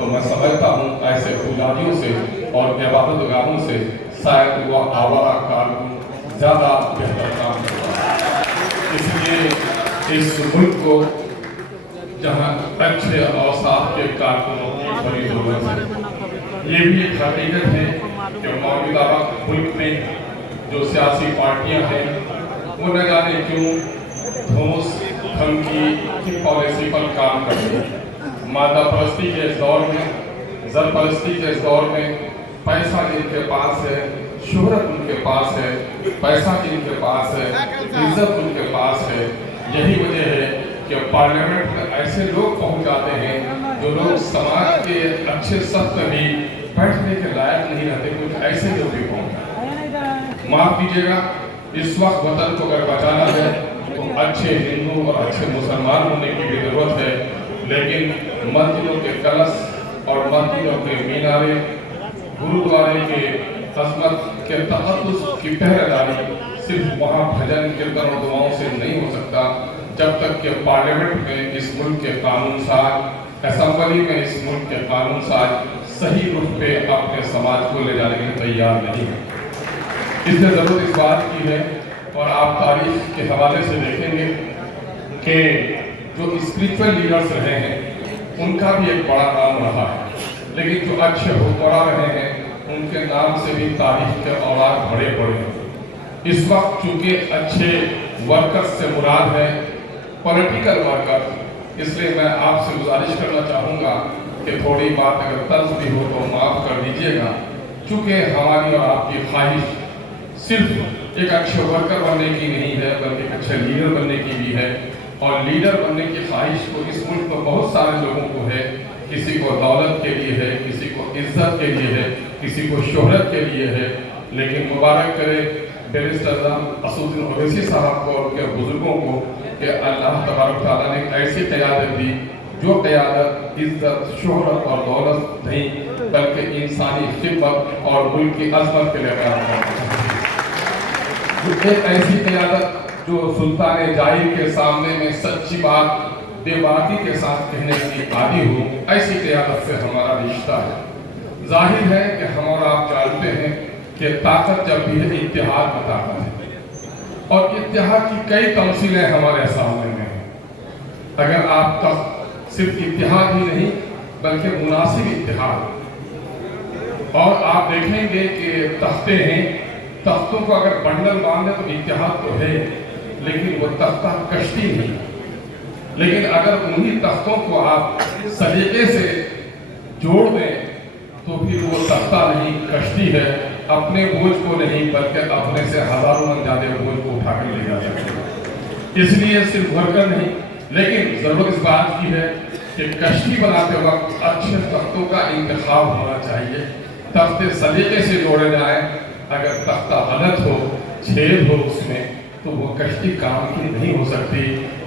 تو میں سمجھتا ہوں ایسے پجاریوں سے اور عبادت گاہوں سے شاید وہ آوارہ کارکن زیادہ بہتر کام کرتا ہے۔ اس لیے اس ملک کو جہاں اچھے اوصاف کے کارکنوں کی بڑی ضرورت ہے۔ یہ بھی ایک حقیقت ہے کہ موجودہ ملک میں جو سیاسی پارٹیاں ہیں وہ نہ جانے کیوں دھوس دھمکی کی پالیسی پر کام کرتے ہیں۔ مادہ پرستی کے اس دور میں، زر پرستی کے اس دور میں پیسہ جن کے پاس ہے، شہرت ان کے پاس ہے، پیسہ جن کے پاس ہے، عزت ان کے پاس ہے، یہی وجہ ہے کہ پارلیمنٹ میں ایسے لوگ پہنچ جاتے ہیں جو لوگ سماج کے اچھے سخت بھی بیٹھنے کے لائق نہیں رہتے، کچھ ایسے لوگ بھی پہنچ جاتے ہیں۔ معاف کیجیے گا، اس وقت وطن کو اگر بچانا ہے تو اچھے ہندو اور اچھے مسلمان ہونے کی بھی ضرورت ہے، لیکن مسجدوں کے کلش اور مسجدوں کے مینارے، گرودوارے کے عظمت کے تقدس کی پہرہ داری صرف وہاں بھجن کیرتن اور دعاؤں سے نہیں ہو سکتا، جب تک کہ پارلیمنٹ میں اس ملک کے قانون ساز، اسمبلی میں اس ملک کے قانون ساز صحیح رخ پہ اپنے سماج کو لے جانے کے لیے تیار نہیں ہے۔ اس نے ضرورت اس بات کی ہے، اور آپ تاریخ کے حوالے سے دیکھیں گے کہ جو اسپریچول لیڈرز رہے ہیں ان کا بھی ایک بڑا نام رہا ہے، لیکن جو اچھے حکمراں رہے ہیں ان کے نام سے بھی تاریخ کے اوراق بڑے بڑے ہیں۔ اس وقت چونکہ اچھے ورکرز سے مراد ہے پولیٹیکل ورکر، اس لیے میں آپ سے گزارش کرنا چاہوں گا کہ تھوڑی بات اگر طرز بھی ہو تو معاف کر دیجیے گا، چونکہ ہماری اور آپ کی خواہش صرف ایک اچھے ورکر بننے کی نہیں ہے بلکہ ایک اچھے لیڈر بننے کی بھی ہے، اور لیڈر بننے کی خواہش کو اس ملک میں بہت سارے لوگوں کو ہے، کسی کو دولت کے لیے ہے، کسی کو عزت کے لیے ہے، کسی کو شہرت کے لیے ہے، لیکن مبارک کرے بیرسٹر اسد الدین اویسی صاحب کو اور ان کے بزرگوں کو کہ اللہ تبارک تعالیٰ نے ایسی قیادت دی جو قیادت عزت، شہرت اور دولت نہیں بلکہ انسانی خدمت اور ملک کی عظمت کے لیے قیام کرنا ہے۔ ایک ایسی قیادت جو سلطان جائر کے سامنے میں سچی بات بے باکی کے ساتھ کہنے کی عادی ہو، ایسی قیادت سے ہمارا رشتہ ہے۔ ظاہر ہے کہ ہم اور آپ جانتے ہیں کہ طاقت جب بھی ہے اتحاد میں طاقت ہے، اور اتحاد کی کئی تمثیلیں ہمارے سامنے میں ہیں۔ اگر آپ صرف اتحاد ہی نہیں بلکہ مناسب اتحاد، اور آپ دیکھیں گے کہ تختے ہیں، تختوں کو اگر بنڈل باندھے تو اتحاد تو ہے لیکن وہ تختہ کشتی نہیں، لیکن اگر انہی تختوں کو آپ سلیقے سے جوڑ دیں تو پھر وہ تختہ نہیں کشتی ہے، اپنے بوجھ کو نہیں بلکہ اپنے سے ہزاروں من زیادہ بوجھ کو اٹھا کر لے جا سکتے ہیں۔ اس لیے صرف ورکر نہیں، لیکن ضرورت اس بات کی ہے کہ کشتی بناتے وقت اچھے تختوں کا انتخاب ہونا چاہیے، تختے سلیقے سے جوڑے جائیں۔ اگر تختہ غلط ہو، چھید ہو اس میں، تو وہ کشتی کام کی نہیں ہو سکتی۔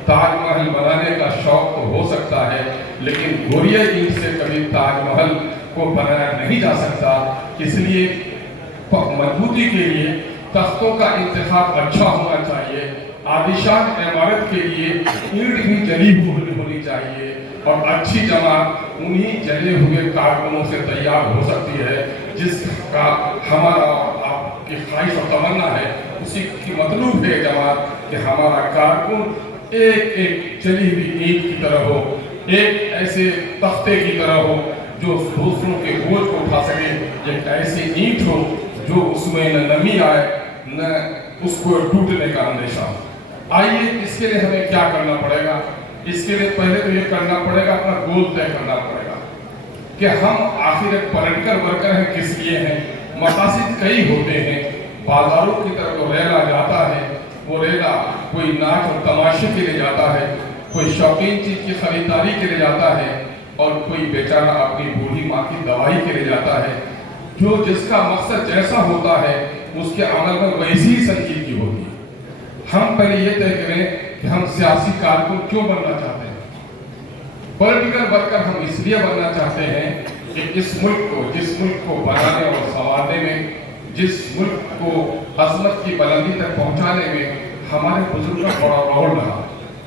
تاج محل بنانے کا شوق تو ہو سکتا ہے لیکن گوریا اینٹ سے کبھی تاج محل کو بنایا نہیں جا سکتا۔ اس لیے مضبوطی کے لیے تختوں کا انتخاب اچھا ہونا چاہیے، عالیشان عمارت کے لیے اینٹ بھی جلی ہوئی ہونی چاہیے، اور اچھی جماعت انہی جلے ہوئے کارکنوں سے تیار ہو سکتی ہے جس کا ہمارا اور آپ کی خواہش اور تمنا ہے، اسی کی مطلوب ہے جماعت کہ ہمارا کارکن ایک ایک جلی ہوئی اینٹ کی طرح ہو، ایک ایسے تختے کی طرح ہو جو دوسروں کے بوجھ کو اٹھا سکے، ایک ایسی اینٹ ہو جو اس میں نہ نمی آئے نہ اس کو ٹوٹنے کا اندیشہ ہو۔ آئیے اس کے لیے ہمیں کیا کرنا پڑے گا؟ اس کے لیے پہلے تو یہ کرنا پڑے گا، اپنا گول طے کرنا پڑے گا کہ ہم آخر ایک پولیٹیکل ورکر ہیں، کس لیے ہیں؟ مقاصد کئی ہوتے ہیں۔ بازاروں کی طرف وہ ریلا جاتا ہے، وہ ریلا کوئی ناچ اور تماشے کے لیے جاتا ہے، کوئی شوقین چیز کی خریداری کے لیے جاتا ہے، اور کوئی بیچارہ اپنی بوڑھی ماں کی دوائی کے لیے جاتا ہے۔ جو جس کا مقصد جیسا ہوتا ہے اس کے عمل میں ویسی ہی سنجیدگی ہوتی ہے۔ ہم پہلے یہ طے کریں کہ ہم سیاسی کارکن کیوں بننا چاہتے ہیں۔ پولیٹیکل ورکر ہم اس لیے بننا چاہتے ہیں کہ جس ملک کو بنانے اور سنوارنے میں، جس ملک کو عظمت کی بلندی تک پہنچانے میں ہمارے بزرگوں کا بڑا رول رہا۔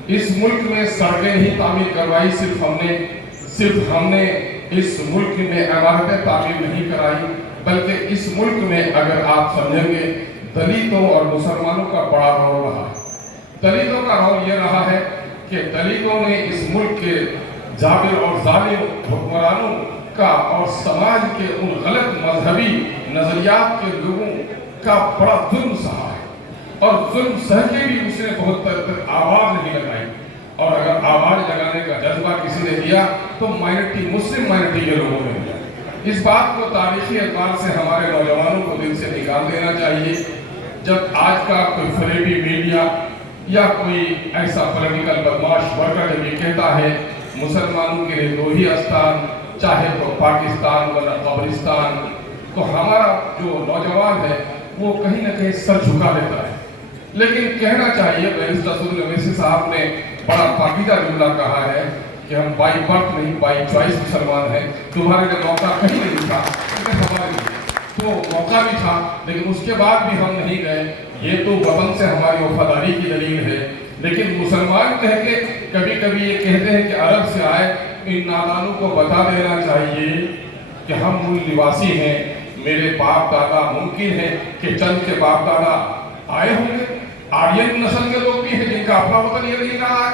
اس ملک میں سڑکیں ہی تعمیر کروائی صرف ہم نے इस मुल्क में इमारतें तामीर नहीं कराई, बल्कि इस मुल्क में अगर आप समझेंगे दलितों और मुसलमानों का बड़ा रोल रहा है। दलितों का रोल ये रहा है कि दलितों ने इस मुल्क के जाबिर और जालिम हुक्मरानों का और समाज के उन गलत मजहबी नजरियात के लोगों का बड़ा जुल्म सहा है, और जुल्म सह के भी उसने बहुत तक आवाज नहीं लगाई। और अगर आवाज लगाने का जज्बा किसी ने दिया तो माइनॉरिटी, मुस्लिम माइनॉरिटी के लोगों ने दिया। इस बात को तारीखी एतबार से हमारे नौजवानों को दिल से निकाल देना चाहिए। जब आज का कोई फरेबी मीडिया या कोई ऐसा पॉलिटिकल बदमाश वर्कर जब ये कहता है मुसलमानों के लिए दो ही स्थान, चाहे तो पाकिस्तान वरना कब्रिस्तान, तो हमारा जो नौजवान है वो कहीं ना कहीं सर झुका देता है। लेकिन कहना चाहिए, बैरिस्टर अब्दुल अवैसी साहब ने बड़ा पाकीज़ा जुमला कहा है कि हम बाई बर्थ नहीं बाई चॉइस मुसलमान हैं। तुम्हारे लिए मौका कहीं नहीं था, हमारे तो मौका भी था, लेकिन उसके बाद भी हम नहीं गए। ये तो वतन से हमारी वफादारी की दलील है। लेकिन मुसलमान कह के कभी कभी ये कहते हैं कि अरब से आए, इन नादानों को बता देना चाहिए कि हम मूल निवासी हैं। मेरे बाप दादा, मुमकिन है कि चंद के बाप दादा आए होंगे, आर्यन नस्ल के लोग भी हैं जिनका अपना वतन ये नहीं रहा है,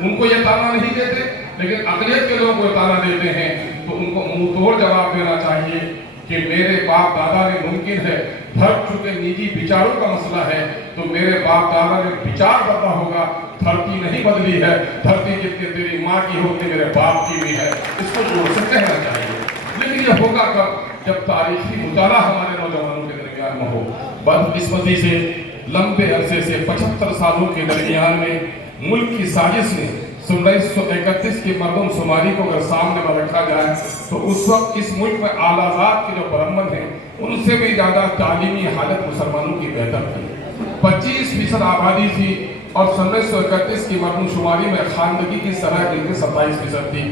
उनको ये ताना नहीं देते, लेकिन अकलियत के लोग वो ताना देते हैं। तो उनको मुंह तोड़ जवाब देना चाहिए कि मेरे बाप दादा ने, मुमकिन है धर्म चुके निजी विचारों का मसला है, तो मेरे बाप दादा ने विचार बदला होगा, धरती नहीं बदली है। धरती जितनी तेरी माँ की होती मेरे बाप की भी है, इसको जोर से कहना चाहिए। लेकिन ये होगा कब? जब तारीखी मुताला हमारे नौजवानों के दरमियान में हो। बदकिस्मती से लंबे अरसे से 75 सालों के दरमियान में मुल्क की साजिश ने 1931 की मरदमशुमारी को अगर सामने में रखा जाए तो उस वक्त इस मुल्क में आलाजात के जो बरमन हैं उनसे भी ज़्यादा तालीमी हालत मुसलमानों की बेहतर थी। 25% आबादी थी और 1931 की मरदमशुमारी में खानदगी की शरह जिनकी 27% थी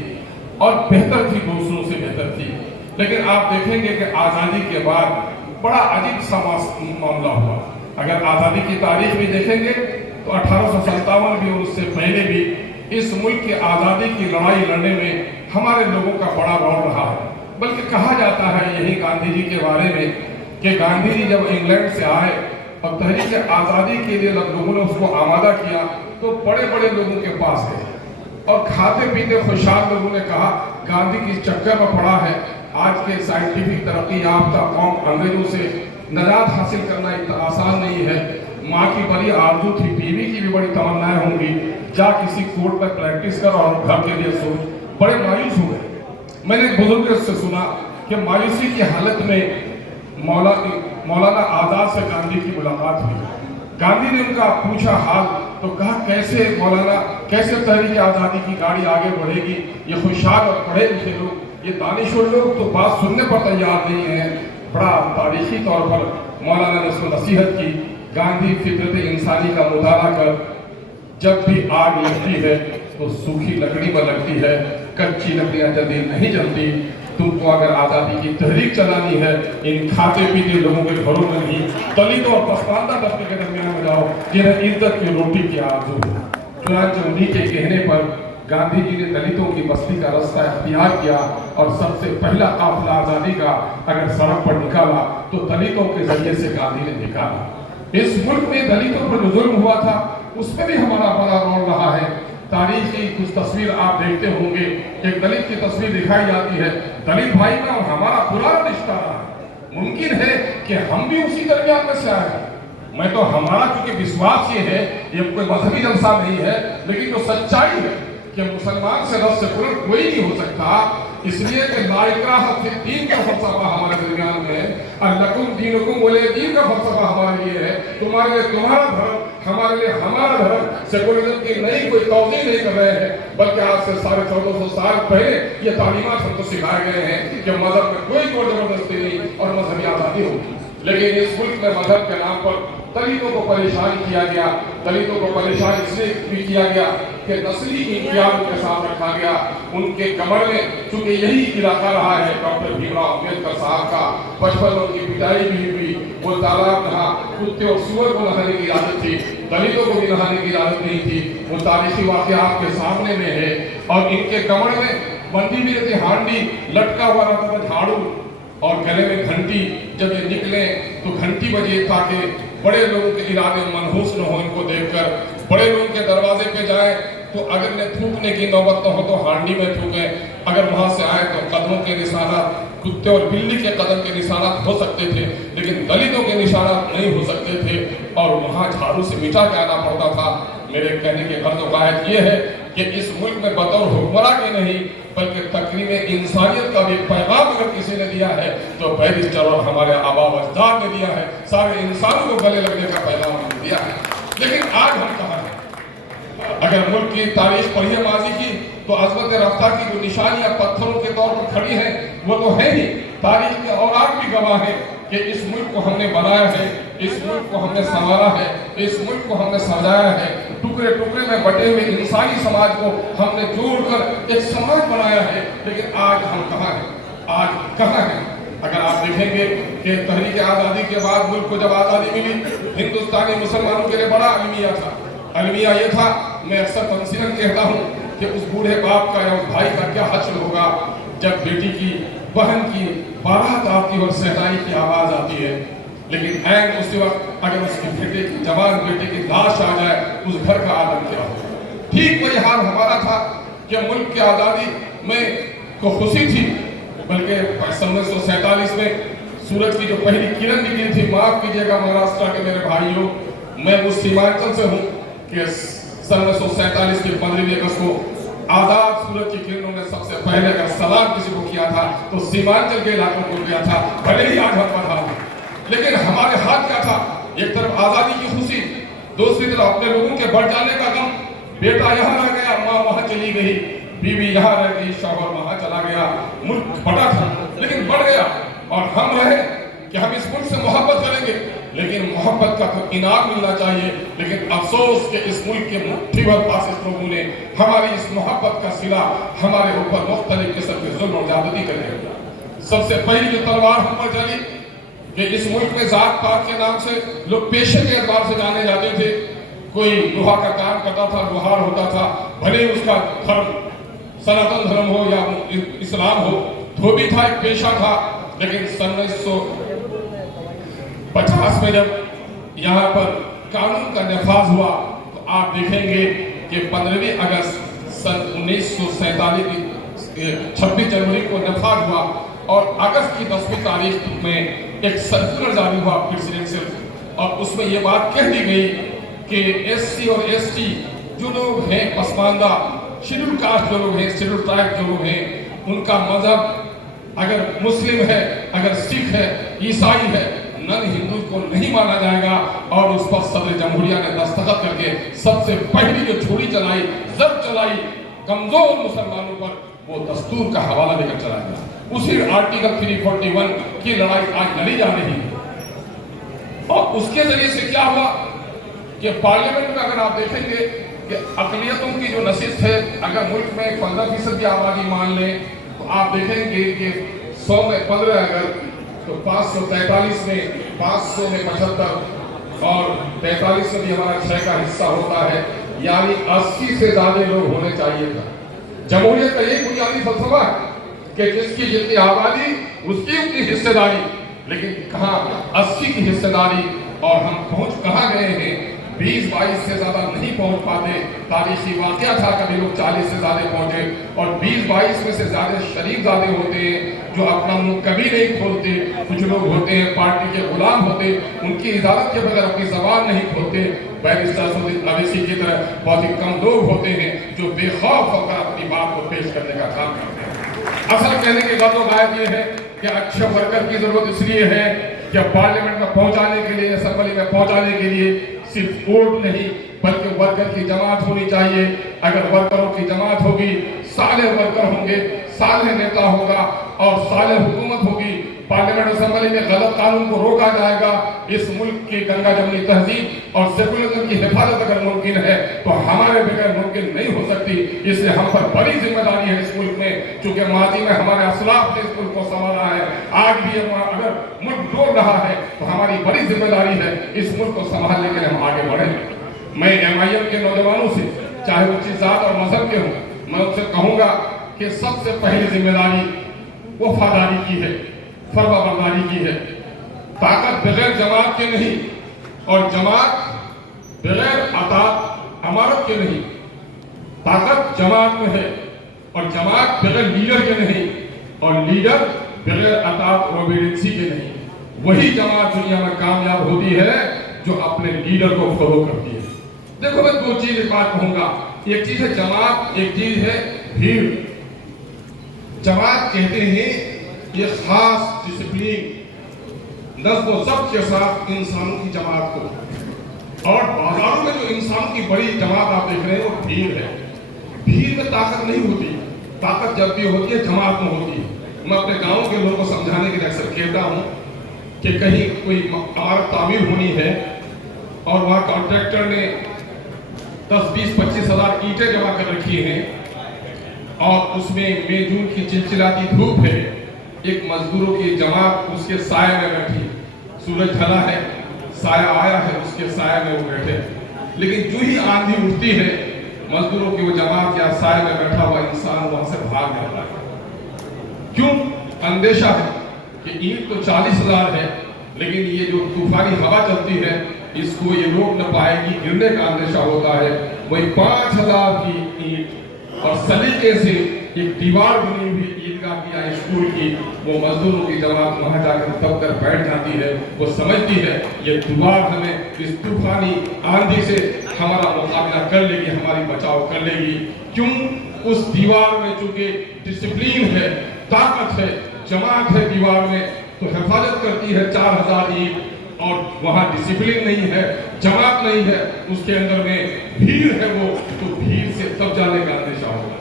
और बेहतर थी, दूसरों से बेहतर थी। लेकिन आप देखेंगे कि आज़ादी के बाद बड़ा अजीब सा मामला हुआ। अगर आज़ादी की तारीख भी देखेंगे तो 1857 भी और उससे पहले भी इस मुल्क की आज़ादी की लड़ाई लड़ने में हमारे लोगों का बड़ा रोल रहा है। बल्कि कहा जाता है यही गांधी जी के बारे में कि गांधी जी जब इंग्लैंड से आए और तहरीक आज़ादी के लिए लोगों ने उसको आमादा किया तो बड़े बड़े लोगों के पास गए और खाते पीते खुशहाल लोगों ने कहा गांधी किस चक्कर में पड़ा है। आज के साइंटिफिक तरक्की याफ्ता कौम अंग्रेजों से निजात हासिल करना इतना आसान नहीं है। माँ की बड़ी आरज़ू थी, बीवी की भी बड़ी तमन्नाएं होंगी, जा किसी कोर्ट में प्रैक्टिस कर और घर के लिए सोच। बड़े मायूस हो गए। मैंने बुजुर्ग से सुना कि मायूसी की हालत में मौलाना आज़ाद से गांधी की मुलाकात हुई। गांधी ने उनका पूछा हाल तो कहा कैसे मौलाना, कैसे तहरीक आज़ादी की गाड़ी आगे बढ़ेगी? ये खुशहाल और पढ़े लिखे लोग, ये दानिशवर लोग तो बात सुनने पर तैयार नहीं है। बड़ा तारीखी तौर पर मौलाना ने उसको नसीहत की, गांधी फितरत इंसानी का मुताला कर, जब भी आग लगती है तो सूखी लकड़ी पर लगती है, कच्ची लकड़ियां जल्दी नहीं जलती। तुमको अगर आज़ादी की तहरीक चलानी है इन खाते पीते लोगों के घरों में नहीं, दलितों और पसमानदा तबके के दरमियान में जाओ जिन्हें इज्जत की रोटी की आरज़ू है। चुनांचे उन्हीं के कहने पर गांधी जी ने दलितों की बस्ती का रास्ता इख्तियार किया और सबसे पहला काफिला आज़ादी का अगर सड़क पर निकाला तो दलितों के जरिए से गांधी ने निकाला। इस मुल्क में दलितों पर जो जुल्म हुआ था उसमें भी हमारा बड़ा रोल रहा है। तारीखी कुछ तस्वीर आप देखते होंगे, एक दलित की तस्वीर दिखाई जाती है, दलित भाई में और हमारा पुराना रिश्ता रहा है। मुमकिन है कि हम भी उसी दरमियान में से आए। मैं तो हमारा क्योंकि विश्वास ये है, ये कोई मजहबी जलसा नहीं है, लेकिन जो सच्चाई है कि मुसलमान से रस से पुरन कोई नहीं हो सकता, इसलिए कि ला इक्राहा फिद्दीन का फलसफा हमारे दरमियान में है। लकुम दीनुकुम वलिय दीन का फलसफा हमारे लिए है। तुम्हारे लिए तुम्हारा धर्म, हमारे लिए हमारा धर्म। सेकुलरिज्म की नई कोई तौज़ीह नहीं कर रहे हैं, बल्कि आज से 1450 साल पहले ये तालीमात हमको सिखाए गए हैं कि मजहब में कोई जोर जबरदस्ती नहीं और मजहबी आज़ादी होगी। लेकिन इस मुल्क में मजहब के नाम पर दलितों को परेशान किया गया। दलितों को परेशान इसलिए भी किया गया कि नस्ली इंतजाम के साथ रखा गया। उनके कमर में चूंकि यही इलाका रहा है डॉक्टर भीमराव अम्बेडकर साहब का, बचपन उनकी पिटाई भी हुई, वो तालाब नहा, कुत्ते और सुअर को नहाने की इजाजत थी, दलितों को भी नहाने की इजाजत नहीं थी। वो तारीखी वाक़यात के सामने में है और इनके कमर में मंडी में रहती हांडी लटका हुआ रहता था, झाड़ू और गले में घंटी। जब ये निकले तो घंटी बजे ताकि बड़े लोगों के इरादे मनहूस न हो इनको देखकर। बड़े लोगों के दरवाजे पे जाए तो अगर ने थूकने की नौबत न हो तो हांडी में थूके, अगर वहां से आए तो कदमों के निशानात, कुत्ते और बिल्ली के कदम के निशानात हो सकते थे, लेकिन दलितों के निशानात नहीं हो सकते थे और वहां झाड़ू से मिटा के आना पड़ता था। मेरे कहने के अर्थ ये है कि इस मुल्क में बतौर हुक्मरां के नहीं बल्कि तकरीब इंसानियत का भी पैगाम अगर किसी ने दिया है तो बैरिस्टर और हमारे आबा व अजदाद ने दिया है, सारे इंसानों को गले लगने का पैगाम हमने दिया है। लेकिन आज हम कहाँ हैं? अगर मुल्क की तारीख पढ़िए माजी की तो अजमत रफ्ता की जो निशानियां पत्थरों के तौर पर खड़ी हैं वो तो है ही, तारीख के और आग भी गवाह है कि इस मुल्क को हमने बनाया है, इस मुल्क को हमने संवारा है, इस मुल्क को हमने सजाया है, टुकड़े टुकड़े में बटे हुए इंसानी समाज को हमने जोड़कर एक समाज बनाया है। लेकिन आज हम कहाँ हैं? आज कहाँ हैं? अगर आप देखेंगे कि तहरीक आज़ादी के बाद मुल्क को जब आज़ादी मिली, हिंदुस्तानी मुसलमानों के लिए बड़ा अलमिया था। अलमिया ये था, मैं अक्सर तमसीलन कहता हूँ कि उस बूढ़े बाप का या उस भाई का क्या हश्र होगा जब बेटी की, बहन की बारात आती और सहनाई की आवाज आती है, लेकिन ऐन उसी वक्त अगर उसकी बेटे की, जवान बेटे की लाश आ जाए उस घर का आलम क्या होगा। ठीक वही हाल हमारा था कि मुल्क की आज़ादी में को खुशी थी, बल्कि 1947 में सूरज की जो पहली किरण निकली थी, माफ कीजिएगा महाराष्ट्र के मेरे भाइयों, मैं उस सीमांचल से हूँ कि 1947 की 15 अगस्त को आजाद सूरज की किरणों ने सबसे पहले अगर सलाम किसी को किया था तो सीमांचल के इलाकों को किया था, भले ही आज हम बधा हैं। लेकिन हमारे हाथ क्या था? एक तरफ आजादी की खुशी, दूसरी तरफ अपने लोगों के बढ़ जाने का गम। बेटा यहाँ रह गया, माँ वहां चली गई, बीवी यहाँ रह गई, शौहर वहां चला गया। मुल्क बड़ा था लेकिन बढ़ गया, और हम रहे कि हम इस मुल्क से मोहब्बत करेंगे, लेकिन मोहब्बत का तो इनाम मिलना चाहिए। लेकिन अफसोस कि इस मुल्क के मुट्ठी भर फासिस्ट लोगों ने हमारी इस मोहब्बत का सिला हमारे ऊपर मुख्तलिफ किस्म के जुल्म और ज्यादती कर दिया। सबसे पहली जो तलवार हम पर चली कि इस मुल्क में जात पात के नाम से लोग पेशे के एतबार से जाने जाते थे। कोई लोहा का काम करता था, लोहार होता था, भले ही उसका धर्म सनातन धर्म हो या इस्लाम हो, धोबी था, एक पेशा था। लेकिन सन 1950 में जब यहाँ पर कानून का नफाज हुआ तो आप देखेंगे कि 15 अगस्त सन 1947 की 26 जनवरी को नफाज हुआ और अगस्त की 10वीं तारीख में एक सर्कुलर जारी हुआ प्रेसिडेंशियल, और उसमें ये बात कह दी गई कि एससी और एसटी जो लोग हैं, पसमानदा शेड्यूल कास्ट जो लोग हैं, शेड्यूल ट्राइब जो लोग हैं, उनका मजहब अगर मुस्लिम है, अगर सिख है, ईसाई है, नन हिंदू को नहीं माना जाएगा। और उस पर सदर जमहूरिया ने दस्तखत करके सबसे पहली जो छुरी चलाई, जब चलाई कमजोर मुसलमानों पर, वो दस्तूर का हवाला देकर चला गया। उसी आर्टिकल 341 की लड़ाई आज लड़ी जा रही है। और उसके जरिए से क्या हुआ कि पार्लियामेंट में अगर आप देखेंगे कि अक़लियतों की जो नशिस्त है, अगर मुल्क में 15% की आबादी मान लें तो आप देखेंगे कि 100 में 15 अगर तो 543 में 500 में 75 और 43 में भी हमारा 6 का हिस्सा होता है, यानी 80 से ज्यादा लोग होने चाहिए था। जमहूरियत का यही बुनियादी फलसफा है कि जिसकी जितनी आबादी उसकी उतनी हिस्सेदारी, लेकिन कहाँ 80 की हिस्सेदारी, और हम पहुंच कहाँ गए हैं? 20-22 से ज्यादा नहीं पहुंच पाते। तारीखी वाकया था, कभी लोग 40 से ज्यादा पहुंचे, और 20-22 में से ज्यादा शरीफ ज्यादा होते हैं जो अपना मुंह कभी नहीं खोलते। कुछ लोग होते हैं पार्टी के गुलाम होते, उनकी इजाजत के बगैर अपनी जबान नहीं खोलते। बैरिस्टर सऊदी अवैसी की तरह बहुत ही कम लोग होते हैं जो बेखौफ होकर अपनी बात को पेश करने का काम करते हैं। असल कहने की गलत गायब ये है कि अच्छे वर्कर की जरूरत इसलिए है कि पार्लियामेंट में पहुंचाने के लिए, असेंबली में पहुंचाने के लिए सिर्फ वोट नहीं बल्कि वर्कर की जमात होनी चाहिए। अगर वर्करों की जमात होगी, साले वर्कर होंगे, साले नेता होगा और साले हुकूमत होगी, पार्लियामेंट असेंबली में गलत कानून को रोका जाएगा। इस मुल्क की गंगा जमनी तहजीब और सेकुलरिज्म की हिफाजत अगर मुमकिन है तो हमारे बगैर मुमकिन नहीं हो सकती। इसलिए हम पर बड़ी जिम्मेदारी है इस मुल्क में, चूंकि माजी में हमारे असलाफ ने इस मुल्क को संभाला है, आज भी अगर मुल्क डोल रहा है तो हमारी बड़ी जिम्मेदारी है इस मुल्क को संभालने के लिए हम आगे बढ़े। मैं MIM के नौजवानों से, चाहे वो किसी जात और मजहब के हों, मैं उनसे कहूंगा کہ سب سے پہلی ذمہ داری وفاداری کی ہے، فرما برداری کی ہے۔ طاقت بغیر جماعت کے نہیں، اور جماعت بغیر اطاعت امارت کے نہیں۔ طاقت جماعت میں ہے، اور جماعت بغیر لیڈر کے نہیں، اور لیڈر بغیر اطاعت اور اوبیڈنسی کے نہیں۔ وہی جماعت دنیا میں کامیاب ہوتی ہے جو اپنے لیڈر کو فالو کرتی ہے۔ دیکھو میں دو چیز ایک بات کہوں گا، ایک چیز ہے جماعت، ایک چیز ہے بھیڑ۔ جماعت کہتے ہیں یہ خاص ڈسپلین، نظم و ضبط کے ساتھ انسانوں کی جماعت کو، اور بازاروں میں جو انسان کی بڑی جماعت آپ دیکھ رہے ہیں وہ بھیڑ ہے۔ بھیڑ میں طاقت نہیں ہوتی، طاقت جب بھی ہوتی ہے جماعت میں ہوتی ہے۔ میں اپنے گاؤں کے لوگوں کو سمجھانے کے لیے اکثر کہتا ہوں کہ کہیں کوئی عمارت تعمیر ہونی ہے اور وہاں کانٹریکٹر نے 10-20-25 ہزار اینٹیں جمع کر رکھی ہیں، اور اس میں مئی جون کی چلچلاتی دھوپ ہے، ایک مزدوروں کی جماعت اس کے سائے میں بیٹھی، سورج ڈھلا ہے، سایہ آیا ہے، اس کے سائے میں وہ بیٹھے، لیکن جو ہی آندھی اٹھتی ہے مزدوروں کی وہ جماعت یا سائے میں بیٹھا ہوا انسان وہاں سے بھاگ جاتا ہے۔ کیوں؟ اندیشہ ہے کہ اینٹ تو 40,000 ہے، لیکن یہ جو طوفانی ہوا چلتی ہے اس کو یہ روک نہ پائے گی، گرنے کا اندیشہ ہوتا ہے۔ وہی 5,000 کی اینٹ اور سلیقے سے ایک دیوار بنی ہوئی عیدگاہ کی یا اسکول کی، وہ مزدوروں کی جماعت وہاں جا کر دب کر بیٹھ جاتی ہے۔ وہ سمجھتی ہے یہ دیوار ہمیں اس طوفانی آندھی سے ہمارا مقابلہ کر لے گی، ہماری بچاؤ کر لے گی۔ کیوں؟ اس دیوار میں چونکہ ڈسپلین ہے، طاقت ہے، جماعت ہے دیوار میں، تو حفاظت کرتی ہے 4,000 اینٹ، اور وہاں ڈسپلین نہیں ہے، جماعت نہیں ہے، اس کے اندر میں بھیڑ ہے، وہ تو بھیڑ سے تب جانے کا اندیشہ ہوگا۔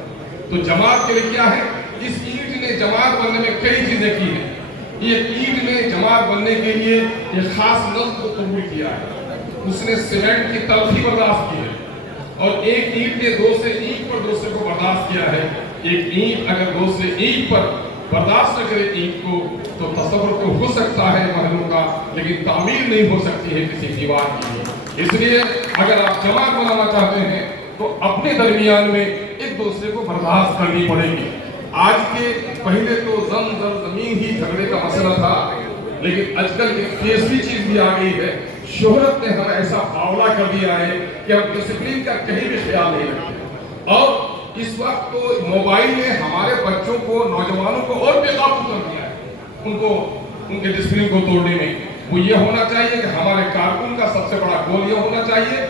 تو جماعت کے لیے کیا ہے؟ اس اینٹ نے جماعت بننے میں کئی چیزیں کی ہیں۔ یہ اینٹ نے جماعت بننے کے لیے ایک خاص نظم کو قبول کیا ہے، اس نے سیمنٹ کی تلخی برداشت کی ہے، اور ایک اینٹ نے دوسرے اینٹ پر دوسرے کو برداشت کیا ہے۔ ایک اینٹ اگر دوسرے اینٹ پر برداشت نہ کرے اینٹ کو، تو تصور تو ہو سکتا ہے محلوں کا، لیکن تعمیر نہیں ہو سکتی ہے کسی دیوار کی۔ اس لیے اگر آپ جماعت بنانا چاہتے ہیں تو اپنے درمیان میں ایک دوسرے کو برداشت کرنی پڑے گی۔ آج کے پہلے تو زمین ہی جھگڑے کا مسئلہ تھا، لیکن آج کل ایک تیسری چیز بھی آ گئی ہے، شہرت نے ہمیں ایسا باولا کر دیا ہے کہ ہم ڈسپلین کا کہیں بھی خیال نہیں رکھتے۔ اور اس وقت تو موبائل نے ہمارے بچوں کو، نوجوانوں کو اور بے قابو کر دیا ہے، ان کے ڈسپلین کو توڑنے میں۔ وہ یہ ہونا چاہیے کہ ہمارے کارکن کا سب سے بڑا گول یہ ہونا چاہیے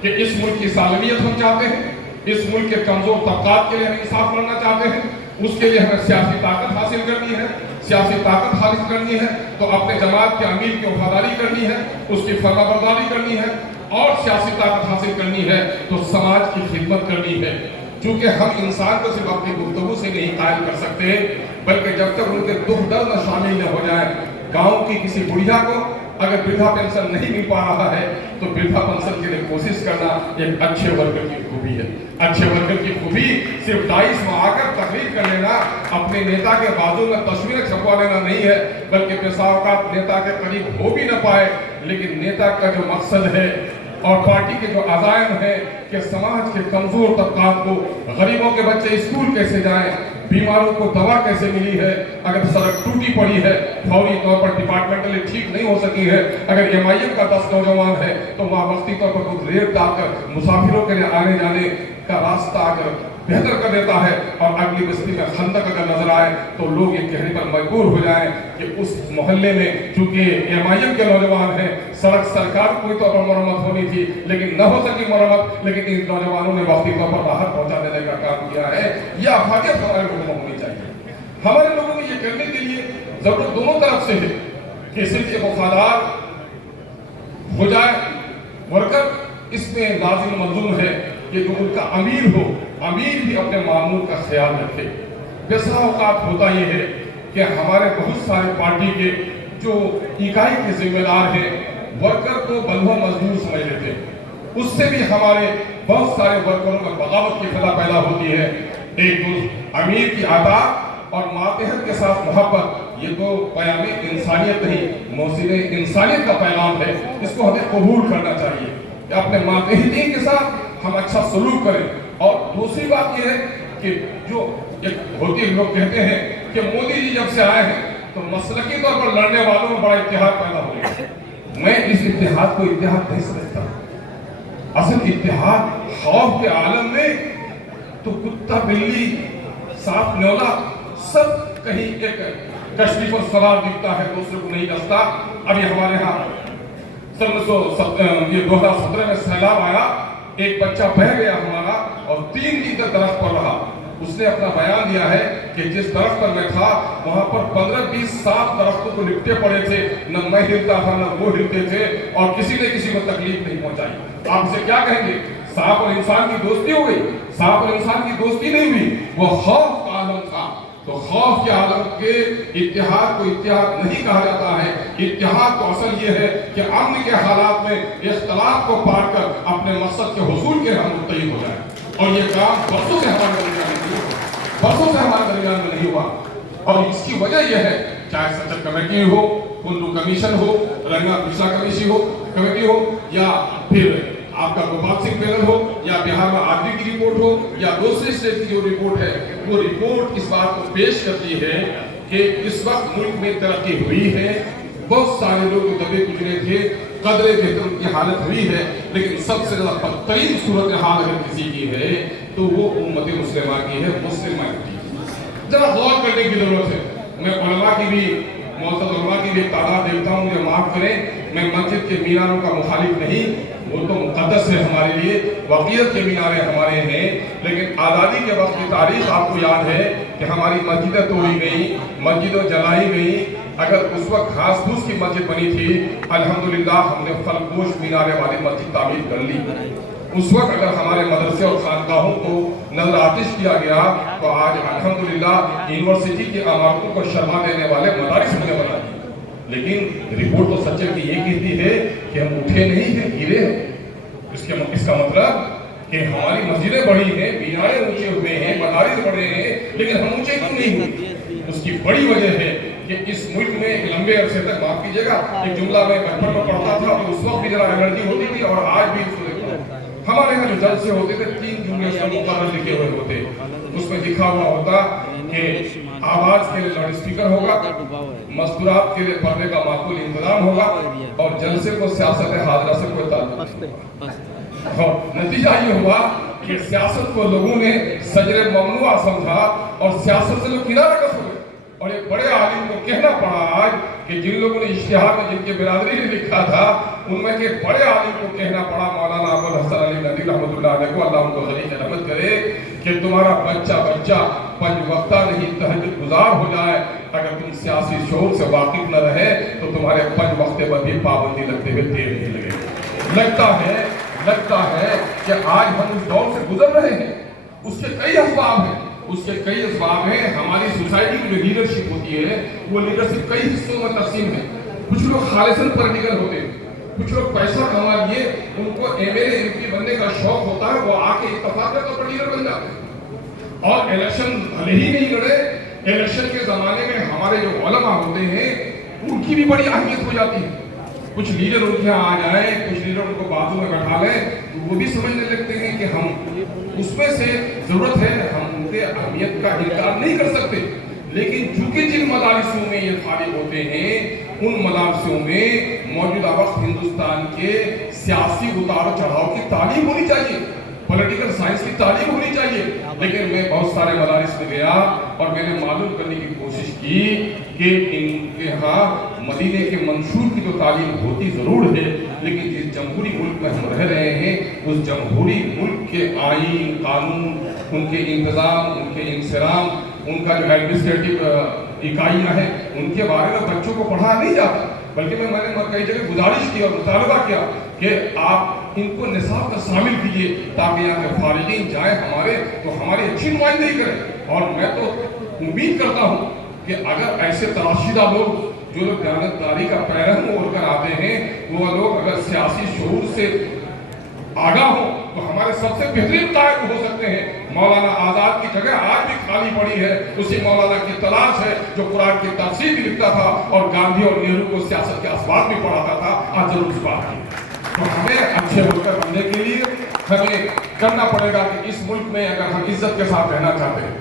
کہ اس ملک کی سالمیت ہم چاہتے ہیں، اس ملک کے کمزور طبقات کے لیے ہم انصاف کرنا چاہتے ہیں، اس کے لیے ہمیں سیاسی طاقت حاصل کرنی ہے۔ سیاسی طاقت حاصل کرنی ہے تو اپنے جماعت کے امیر کی وفاداری کرنی ہے، اس کی فرما برداری کرنی ہے، اور سیاسی طاقت حاصل کرنی ہے تو سماج کی خدمت کرنی ہے۔ چونکہ ہم انسان کو صرف اپنی گفتگو سے نہیں قائل کر سکتے، بلکہ جب تک ان کے دکھ درد میں شامل نہ ہو جائیں۔ گاؤں کی کسی بڑھیا کو اگر وردھا پینشن نہیں مل پا رہا ہے تو وردھا پینشن کے لیے کوشش کرنا ایک اچھے ورکر کی خوبی ہے۔ اچھے ورکر کی خوبی صرف ڈائس میں آ کر تقریر کر لینا، اپنے نیتا کے بازو میں تصویریں چھپوا لینا نہیں ہے، بلکہ بسا اوقات نیتا کے قریب ہو بھی نہ پائے، لیکن نیتا کا جو مقصد ہے اور پارٹی کے جو عزائم ہے کہ سماج کے کمزور طبقات کو، غریبوں کے بچے اسکول کیسے جائیں، بیماروں کو دوا کیسے ملی ہے، اگر سڑک ٹوٹی پڑی ہے فوری طور پر ڈپارٹمنٹلی ٹھیک نہیں ہو سکی ہے، اگر ایم آئی ایم کا 10 نوجوان ہے تو وہاں وقتی طور پر کچھ ریٹ ڈال کر مسافروں کے لیے آنے جانے کا راستہ اگر بہتر کر دیتا ہے، اور اگلی بستی میں خندق اگر نظر آئے تو لوگ یہ کہنے پر مجبور ہو جائیں کہ اس محلے میں چونکہ ایم آئی ایم کے نوجوان ہیں، سڑک سرکار کوئی طور پر مرمت ہونی تھی لیکن نہ ہو سکی مرمت، لیکن ان نوجوانوں نے وقتی طور پر راحت پہنچا دینے کا کام کیا ہے۔ یہ افادیت ہمارے لوگوں میں ہونی چاہیے۔ ہمارے لوگوں میں یہ کرنے کے لیے ضرورت دونوں طرف سے ہے کہ صرف یہ وفادار ہو جائے ورکر، اس میں لازم ملزوم ہے کہ جو ان کا امیر ہو، امیر بھی اپنے معمول کا خیال رکھے۔ بسا اوقات ہوتا یہ ہے کہ ہمارے بہت سارے پارٹی کے جو اکائی کے ذمہ دار ہیں ورکر کو بندھوا مزدور سمجھ لیتے ہیں، اس سے بھی ہمارے بہت سارے ورکروں میں بغاوت کی فضا پیدا ہوتی ہے۔ ایک امیر کی عطا اور ماتحت کے ساتھ محبت، یہ تو پیام انسانیت نہیں، موزن انسانیت کا پیغام ہے، اس کو ہمیں قبول کرنا چاہیے کہ اپنے ماتحتین کے ساتھ ہم اچھا سلوک کریں۔ اور دوسری بات یہ ہے کہ جو ہوتی لوگ کہتے ہیں کہ مودی جی جب سے آئے ہیں تو مسلکی طور پر لڑنے والوں میں بڑا اتحاد پیدا ہو گیا. میں اس اتحاد کو اتحاد نہیں سمجھتا. اصل اتحاد خوف کے عالم میں تو کتا بلی سانپ نیولا سب کہیں ایک کشتی پر سوار دکھتا ہے, دوسرے کو نہیں دستا. ابھی ہمارے ہاں 2017 میں سیلاب آیا, ایک بچہ بہ گیا ہمارا اور 3 دن تک درخت پر رہا. اس نے اپنا بیان دیا ہے کہ جس درخت پر میں تھا وہاں پر 15-20 سانپ درختوں کو لپٹے پڑے تھے, نہ میں ہلتا تھا نہ وہ ہلتے تھے, اور کسی نے کسی کو تکلیف نہیں پہنچائی. آپ اسے کیا کہیں گے؟ سانپ اور انسان کی دوستی ہو گئی؟ سانپ اور انسان کی دوستی نہیں ہوئی, وہ خوف کا عالم تھا. تو خوف کے عالم کے اتحاد کو اتحاد نہیں کہا جاتا ہے. اتحاد تو اصل یہ ہے کہ امن کے حالات میں اختلاف کو پار کر اپنے مقصد کے حصول کے ہم متحد ہو جائیں. اور یہ کام برسوں سے ہمارے درمیان میں نہیں ہوا. اور اس کی وجہ یہ ہے, چاہے سچت کمیٹی ہو, کندو کمیشن ہو, رنگا پچھلا کمیٹی ہو, یا پھر آپ کا گوپال سنگھ پینل ہو, یا بہار میں آرمی کی رپورٹ ہو, یا دوسرے اسٹیٹ کی جو رپورٹ ہے, وہ رپورٹ اس بات کو پیش کرتی ہے کہ اس وقت ملک میں ترقی ہوئی ہے. بہت سارے لوگ دبے کچلے تھے, قدرے بہتر کی حالت ہوئی ہے, لیکن سب سے زیادہ بدترین صورتحال اگر کسی کی ہے تو وہ امت مسلمہ کی ہے, مسلمان کی. ذرا غور کرنے کی ضرورت ہے. میں علماء کی بھی, معزز علماء کی بھی تعداد دیکھتا ہوں, مجھے معاف کریں, میں مسجد کے میناروں کا مخالف نہیں, وہ تو مقدس ہے ہمارے لیے, وقیت کے مینارے ہمارے ہیں. لیکن آزادی کے وقت کی تاریخ آپ کو یاد ہے کہ ہماری مسجدیں توڑی گئیں, مسجدیں جلائی گئیں. اگر اس وقت گھاس پھوس کی مسجد بنی تھی, الحمدللہ ہم نے فلکوش مینارے والی مسجد تعمیر کر لی. اس وقت اگر ہمارے مدرسے اور خانقاہوں کو نظر آتش کیا گیا تو آج الحمدللہ یونیورسٹی کی عمارتوں کو شرما دینے والے مدارس ہم نے بنا دی. لیکن رپورٹ تو سچے کی یہ کہتی ہے کہ ہم اٹھے نہیں ہیں, گرے ہیں. اس کا مطلب کہ ہماری مسجدیں بڑی ہیں, مینارے اونچے ہوئے ہیں, مدارس بڑے ہیں, لیکن ہم اونچے کیوں نہیں ہوئے؟ اس کی بڑی وجہ ہے کہ اس ملک میں ایک لمبے عرصے تک, معاف کیجیے گا, ایک جملہ میں بچپن میں پڑھتا تھا تو اس وقت بھی ذرا انرجی ہوتی تھی, اور آج بھی اس کو دیکھتا ہوں. ہمارے یہاں جو جلسے ہوتے تھے 3 جملے سے مقرر لکھے ہوئے ہوتے, اس میں لکھا ہوا ہوتا کہ آواز کے لیے لاؤڈ اسپیکر ہوگا, مستورات کے لیے پردے کا معقول انتظام ہوگا, اور جلسے کو سیاست حاضرہ سے کوئی تعلق نہیں. اور نتیجہ یہ ہوا کہ سیاست کو لوگوں نے سجر ممنوع سمجھا اور سیاست سے لوگ کنارے کس ہو گئے. اور ایک بڑے عالم کو کہنا پڑا آج کہ جن لوگوں نے اشتہار میں جن کے برادری نے لکھا تھا, ان میں کے بڑے عالم کو کہنا پڑا, مولانا ابوالحسن علی ندوی رحمۃ اللہ علیہ کو, اللہ ان کو غنی رحمت کرے, کہ تمہارا بچہ 5 وقتہ نہیں تہجد گزار ہو جائے, اگر تم سیاسی شعور سے واقف نہ رہے تو تمہارے 5 وقتے پر بھی پابندی لگتے ہوئے دیر نہیں لگے. لگتا ہے کہ آج ہم اس دور سے گزر رہے ہیں. اس کے کئی اسباب ہیں. ہماری سوسائٹی کی جو لیڈرشپ ہوتی ہے وہ لیڈرشپ کئی حصوں میں تقسیم ہے. کچھ لوگ خالصاً پولیٹیکل ہوتے ہیں, کچھ لوگ پیسہ کما لیے, ان کو M L A M P بننے کا شوق ہوتا ہے, وہ آ کے اتفاق کے طور پر لیڈر بن جاتے ہیں. اور الیکشن بھلے ہی نہیں لڑے, الیکشن کے زمانے میں ہمارے جو علماء ہوتے ہیں ان کی بھی بڑی اہمیت ہو جاتی ہے. کچھ لیڈر ان کے آ جائیں, کچھ لیڈر ان کو بازو میں بیٹھا لیں, تو وہ بھی سمجھنے لگتے ہیں کہ ہم اس میں سے ضرورت ہے, ہم ان کے اہمیت کا انکار نہیں کر سکتے. لیکن چونکہ جن مدارسوں میں یہ فارغ ہوتے ہیں, ان مدارسوں میں موجودہ وقت ہندوستان کے سیاسی اتار و چڑھاؤ کی تعلیم ہونی چاہیے, پولیٹیکل سائنس کی تعلیم ہونی چاہیے. لیکن میں بہت سارے مدارس میں گیا اور میں نے معلوم کرنے کی کوشش کی کہ ان کے ہاں مدینے کے منشور کی تو تعلیم ہوتی ضرور ہے, لیکن جس جمہوری ملک میں ہم رہ رہے ہیں اس جمہوری ملک کے آئین, قانون, ان کے انتظام, ان کے انصرام, ان کا جو ایڈمنسٹریٹو اکائیاں ہیں, ان کے بارے میں بچوں کو پڑھایا نہیں جاتا. بلکہ میں نے کئی جگہ گزارش کی اور مطالبہ کیا کہ آپ ان کو نصاب کا شامل کیجیے تاکہ یہاں کے فارغین جائیں ہمارے تو ہماری اچھی نمائندگی کریں. اور میں تو امید کرتا ہوں کہ اگر ایسے تراشیدہ لوگ جو لوگ دیانتداری کا پیرہن اوڑھ کر آتے ہیں, وہ لوگ اگر سیاسی شعور سے آگاہ ہوں تو ہمارے سب سے بہترین قائد ہو سکتے ہیں. مولانا آزاد کی جگہ آج بھی خالی پڑی ہے, اسی مولانا کی تلاش ہے جو قرآن کی تفسیر بھی لکھتا تھا اور گاندھی اور نہرو کو سیاست کے اسباب بھی پڑھاتا تھا. آج ضرور اس بات کی تو ہمیں اچھے ورکر بننے کے لیے ہمیں करना पड़ेगा कि इस मुल्क में अगर हम इज्जत के साथ रहना चाहते हैं,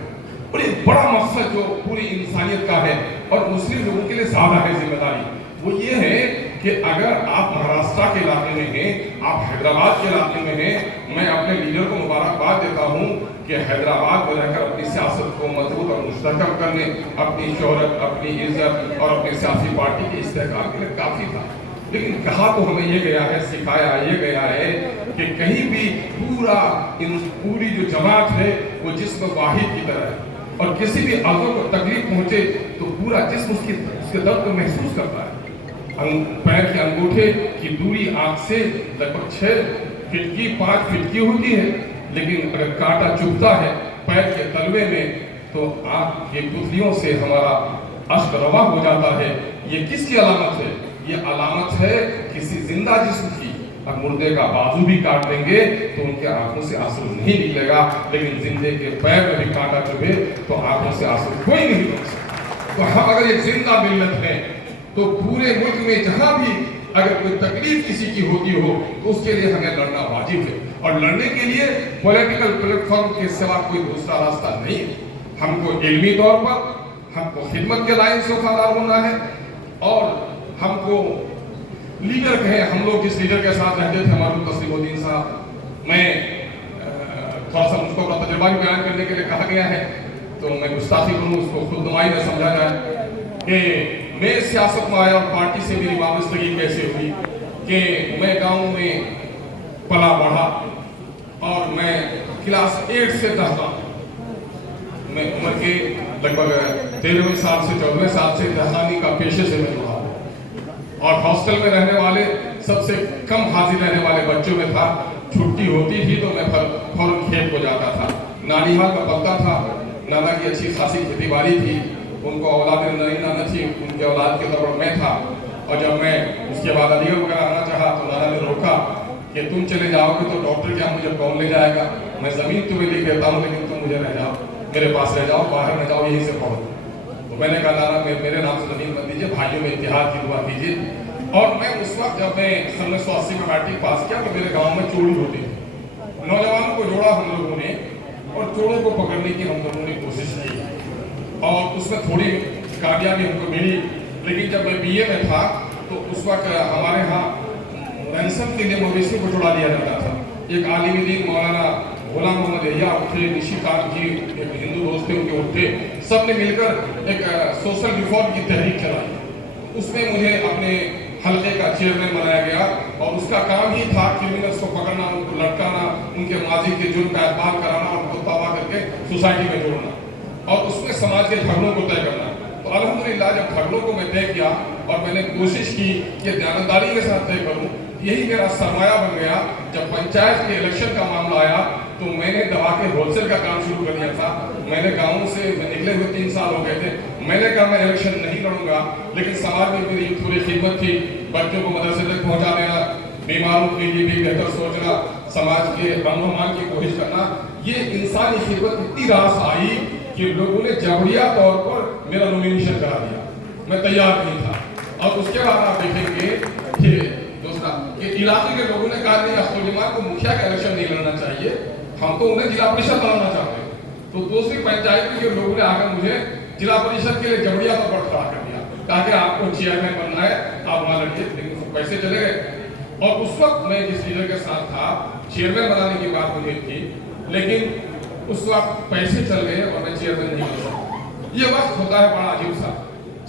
और एक बड़ा मकसद जो पूरी इंसानियत का है और मुस्लिम लोगों के लिए ज़्यादा है जिम्मेदारी, वो ये है कि अगर आप महाराष्ट्र के इलाके में हैं, आप हैदराबाद के इलाके में हैं, मैं अपने लीडर को मुबारकबाद देता हूँ कि हैदराबाद में रहकर अपनी सियासत को मजबूत और मुस्तहकम करने, अपनी शोहरत, अपनी इज्जत और अपनी सियासी पार्टी के इस्तेहकाम के लिए काफ़ी था। लेकिन कहा तो हमें ये गया है, सिखाया ये गया है कि कहीं भी पूरी जो जमात है वो जिस्म वाहिद की तरह है, और किसी भी आज़ू को तकलीफ पहुंचे तो पूरा जिस्म उसके दर्द को महसूस करता है। पैर के अंगूठे की दूरी आंख से लगभग 6 फीट की 5 फीट की होती है, लेकिन अगर कांटा चुभता है पैर के तलवे में तो आंख के पुतलियों से हमारा अश्क रवा हो जाता है। ये किसकी अलामत है? ये अलामत है किसी जिंदा जिस्म की। और मुर्दे का बाजू भी काट देंगे तो उनके आंखों से आंसू नहीं निकलेगा, लेकिन जिंदे के पैर में भी कांटा चुभे तो आंखों से आंसू कोई नहीं निकल सकता। तो हम अगर ये जिंदा मिल्लत है तो पूरे मुल्क में जहां भी अगर कोई तकलीफ किसी की होती हो तो उसके लिए हमें लड़ना वाजिब है, और लड़ने के लिए पॉलिटिकल प्लेटफॉर्म के सिवा कोई दूसरा रास्ता नहीं है। हमको इल्मी तौर पर हमको खिदमत के लाइन से वफादार होना है, और हमको लीडर कहें, हम लोग जिस लीडर के साथ रहते थे हमारे तस्लीमुद्दीन साहब, मैं थोड़ा सा मुझको अपना तजुर्बा भी बयान करने के लिए कहा गया है तो मैं गुस्ताखी करूँ, उसको खुदनुमाई में समझा जाए कि मैं सियासत में आया और पार्टी से मेरी वाबस्तगी कैसे हुई कि मैं गांव में पला बढ़ा और मैं क्लास 8 से 10 मैं उम्र के लगभग 13वें साल से 14वें साल से दहसानी का पेशे से मैं जुड़ा, और हॉस्टल में रहने वाले सबसे कम हाजिर रहने वाले बच्चों में था। छुट्टी होती थी तो मैं फौरन खेत को जाता था। नानीहाल में पलता था, नाना की अच्छी खासी खेती बाड़ी थी, उनको औलाद नहीं नाना थी, उनके औलाद के तौर पर मैं था। और जब मैं उसके बाद अलीगढ़ वगैरह आना चाहा तो नाना ने रोका कि तुम चले जाओगे तो डॉक्टर क्या मुझे कौन ले जाएगा, मैं ज़मीन तुम्हें लिख देता हूँ लेकिन तुम मुझे रह जाओ, मेरे पास रह जाओ, बाहर न जाओ, यहीं से पढ़ो। तो मैंने कहा नाना मेरे नाम से ज़मीन मत दीजिए, भाइयों में इत्तेहाद की दुआ कीजिए। और मैं उस वक्त जब मैं 1980 में मैट्रिक पास किया तो मेरे गाँव में चोरी होती थी, नौजवानों को जोड़ा हम लोगों ने और चोरों को पकड़ने की हम लोगों ने कोशिश की, और उसमें थोड़ी कामयाबी हमको मिली। लेकिन जब मैं BA में था तो उस वक्त हमारे यहाँ रैंसम के लिए मवेशियों को छुड़ा लिया जाता था। एक आलिम दीन मौलाना गुलाम मोहम्मद यहिया उठे, निशिकांत जी एक हिंदू दोस्त थे उनके उठे, सब ने मिलकर एक सोशल रिफॉर्म की तहरीक चलाई। उसमें मुझे अपने हल्के का चेयरमैन बनाया गया, और उसका काम ही था क्रिमिनल्स को पकड़ना, उनको लटकाना, उनके माजी के जुर्म का एतबार कराना और उनको तबाह करके सोसाइटी में जोड़ना, और उसमें समाज के झगड़ों को तय करना। तो अल्हम्दुलिल्लाह जब झगड़ों को मैं तय किया और मैंने कोशिश की कि दयानतदारी के साथ तय करूं, यही मेरा सरमाया बन गया। जब पंचायत के इलेक्शन का मामला आया तो मैंने दवा के होलसेल का काम शुरू कर दिया था। मैंने गाँव से निकले हुए 3 साल हो गए थे, मैंने कहा मैं इलेक्शन नहीं लड़ूंगा, लेकिन समाज में मेरी थोड़ी खिदमत थी, बच्चों को मदरसे तक पहुंचा देना, बीमारों के लिए भी बेहतर सोचना, समाज के अमन की कोशिश करना, ये इंसानी खिदमत इतनी रास आई कि लोगों ने जबरिया तौर पर मेरा नॉमिनेशन करा दिया। मैं तैयार नहीं था, और उसके बाद आप देखेंगे कि दूसरा कि इलाके के लोगों ने कहा नहीं अख्तुल को मुखिया का इलेक्शन नहीं लड़ना चाहिए, हम तो उन्हें जिला परिषद बनाना चाहते हैं। तो दूसरी पंचायत के लोगों ने आकर मुझे जिला परिषद के लिए जबरिया पर खड़ा कर दिया, कहा कि आपको चेयरमैन बनना है, आप वहां लड़िए, लेकिन पैसे चले गए। और उस वक्त मैं जिस लीडर के साथ था, चेयरमैन बनाने की बात मुझे थी, लेकिन उस वक्त पैसे चल गए और मैं चेयरमैन नहीं बन सकता। ये वक्त होता है बड़ा अजीब सा,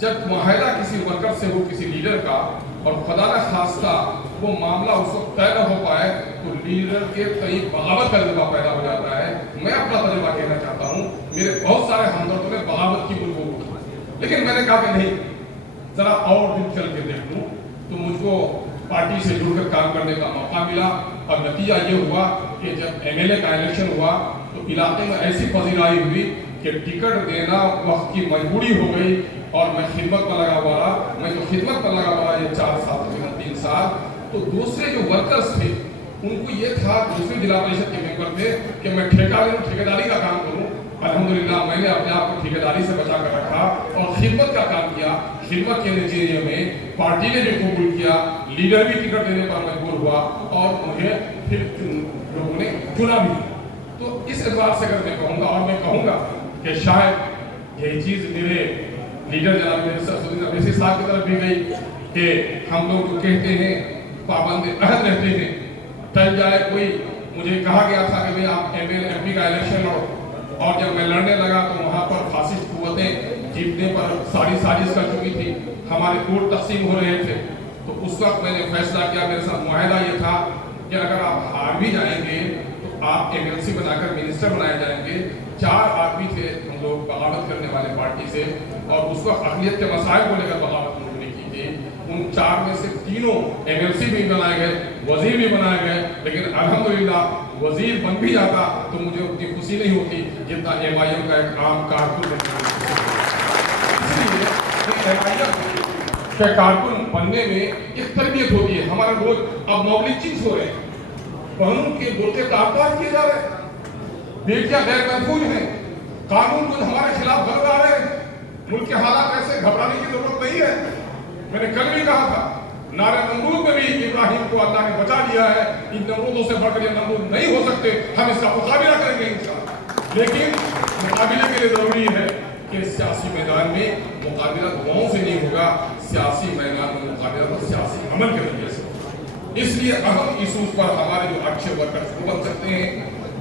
जब मुआहदा किसी वर्कर से हो किसी लीडर का, और खुदा न खास्ता वो मामला उस वक्त तय न हो पाए तो लीडर के कई बगावत का जज्बा पैदा हो जाता है। मैं अपना तजुर्बा कहना चाहता हूँ, मेरे बहुत सारे हमदर्दों ने बगावत की मुझको, लेकिन मैंने कहा कि नहीं, जरा और दिन चल के देख लूँ। तो मुझको पार्टी से जुड़कर काम करने का मौका मिला, और नतीजा ये हुआ कि जब MLA का इलेक्शन हुआ तो इलाके में ऐसी पजीराई हुई कि टिकट देना वक्त की मजबूरी हो गई, और मैं खिदमत पर लगा हुआ रहा। मैं जो खिदमत पर लगा हुआ ये 4 साल तकरीबन 3 साल, तो दूसरे जो वर्कर्स थे उनको ये था, दूसरे जिला परिषद के मेंबर थे कि मैं ठेका लूँ, ठेकेदारी का काम करूँ। अल्हम्दुलिल्लाह मैंने अपने आप को ठेकेदारी से बचा कर रखा और खिदमत का काम किया। खिदमत के नतीजे में पार्टी ने भी कबूल किया, लीडर भी टिकट देने पर मजबूर हुआ, और मुझे फिर लोगों ने चुना भी। तो इस एतबार से अगर मैं कहूँगा, और मैं कहूँगा कि शायद यही चीज़ मेरे लीडर जनाब सदुद्दीन अवैसी साहब की तरफ भी गई कि हम लोग जो कहते हैं पाबंद अहद रहते हैं, टल जाए कोई। मुझे कहा गया था कि भाई आप MP का इलेक्शन लड़ो, और जब मैं लड़ने लगा तो वहाँ पर फासिस्ट कुव्वतें जीतने पर सारी साजिश कर चुकी थी, हमारे कोर्ट तकसीम हो रहे थे। तो उस वक्त मैंने फैसला किया, मेरे साथ मुआहदा ये था कि अगर आप हार भी जाएंगे तो आप MLC बनाकर मिनिस्टर बनाए जाएंगे। 4 आदमी थे हम लोग बगावत करने वाले पार्टी से, और उस वक्त अक़लियत के मसाइल को लेकर बगावत उन्होंने की थी। उन 4 में से 3 MLC भी बनाए गए, वजीर भी बनाए गए, लेकिन अल्हम्दुलिल्लाह वजीर बन भी जाता तो मुझे उतनी खुशी नहीं होती जितना MIM का एक आम कारकुन बनने में। इसलिए MIM के कारकुन बनने में एक तरबियत होती है। हमारे रोज अब नॉलेज हो रहे हैं, कानून के बोलते तार किए जा रहे हैं, बेटियां गैर महफूज हैं, कानून जो हमारे खिलाफ गलत आ रहे हैं। मुल्क के हालात ऐसे, घबराने की जरूरत नहीं है। मैंने कल भी कहा था, नारे नमरूद में भी इब्राहिम को अल्लाह ने बचा लिया है। इन नमरूदों से बढ़कर ये नमरूद नहीं हो सकते, हम इसका मुकाबला करेंगे इंशाअल्लाह। लेकिन मुकाबले के लिए जरूरी है कि सियासी मैदान में मुकाबला दुआओं से नहीं होगा, सियासी मैदान में मुकाबला तो सियासी अमल के जरिए से होगा। इसलिए अहम इशूज पर हमारे जो अच्छे वर्कर्स बन सकते हैं,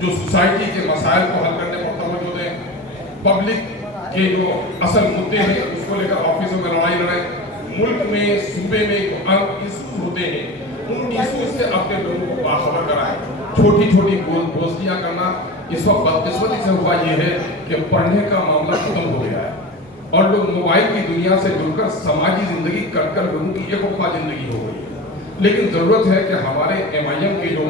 जो सोसाइटी के मसाइल को हल करने पर तवज्जो दें, पब्लिक के जो असल मुद्दे हैं उसको लेकर ऑफिसों में लड़ाई लड़ें, मुल्क में सूबे में जो अहम इशू होते हैं उन इशू से अपने लोगों को बाखबर कराएं। छोटी छोटी गोष्ठियाँ करना इस वक्त बदकिस्मती से हुआ ये है कि पढ़ने का मामला खत्म हो गया है, और लोग मोबाइल की दुनिया से जुड़कर समाजी जिंदगी कर लोगों की एक वफा जिंदगी हो गई है। लेकिन जरूरत है कि हमारे MIM के जो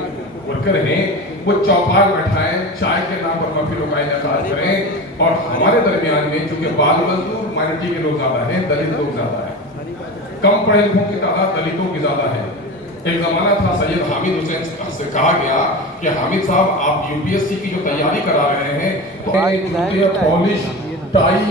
वर्कर हैं वो चौपाल बैठाएं, चाय के नाम पर महफिलों का इनेकाद करें, और हमारे दरमियान में चूंकि बाल मजदूर माइनॉरिटी के लोग ज्यादा हैं, दलित लोग ज्यादा हैं, कम पढ़े लिखों की तादाद दलितों की ज्यादा है। एक जमाना था सैयद हामिद हुसैन से कहा गया कि हामिद साहब आप UPSC की जो तैयारी करा रहे हैं तो पॉलिश टाई